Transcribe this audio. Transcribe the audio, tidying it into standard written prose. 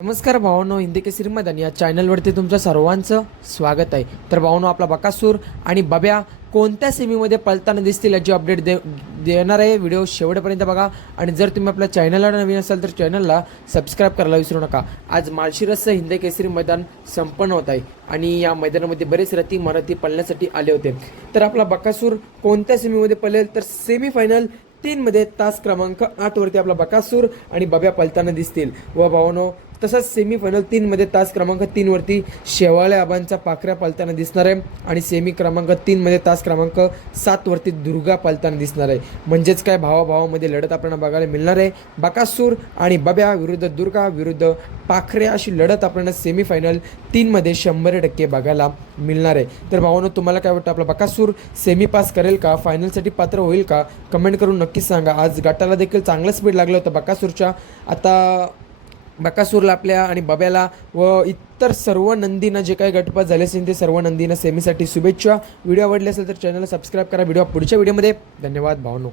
नमस्कार भावांनो, हिंदी केसरी मैदान या चॅनलवरती तुमचं सर्वांचं स्वागत आहे. तर भावांनो, आपला बकासूर आणि बब्या कोणत्या सेमीमध्ये पळताना दिसतील याची अपडेट देणार आहे. व्हिडिओ शेवटपर्यंत बघा आणि जर तुम्ही आपल्या चॅनलला नवीन असाल तर चॅनलला सबस्क्राईब करायला विसरू नका. आज माळशिरसचं हिंदी केसरी मैदान संपन्न होत आहे आणि या मैदानामध्ये बरेच रथी मराठी पळण्यासाठी आले होते. तर आपला बकासूर कोणत्या सेमीमध्ये पळेल तर सेमीफायनल 3 मध्ये तास क्रमांक 8 वरती आपला बकासूर आणि बब्या पळताना दिसतील. व भावांनो, तसंच सेमीफायनल 3 मध्ये तास क्रमांक 3 वरती शेवाळे आबांचा पाखऱ्या पळताना दिसणार आहे आणि सेमी क्रमांक 3 मध्ये तास क्रमांक 7 वरती दुर्गा पळताना दिसणार आहे. म्हणजेच काय, भावाभावामध्ये लढत आपल्याला बघायला मिळणार आहे. बकासूर आणि बब्या विरुद्ध दुर्गा विरुद्ध पाखरे अशी लढत आपल्याला सेमीफायनल 3 मध्ये 100% बघायला मिळणार आहे. तर भावांनो, तुम्हाला काय वाटतं, आपला बकासूर सेमी पास करेल का, फायनलसाठी पात्र होईल का, कमेंट करून नक्कीच सांगा. आज गटाला देखील चांगलं स्पीड लागलं होतं बकासूरच्या. आता बकासूरला आपल्या आणि बब्याला व इतर सर्व नंदींना जे काही गटपात झाले असेल ते सर्व नंदींना सेमीसाठी शुभेच्छा. व्हिडिओ आवडले असेल तर चॅनलला सबस्क्राईब करा. व्हिडिओ पुढच्या व्हिडिओमध्ये. धन्यवाद भावनो.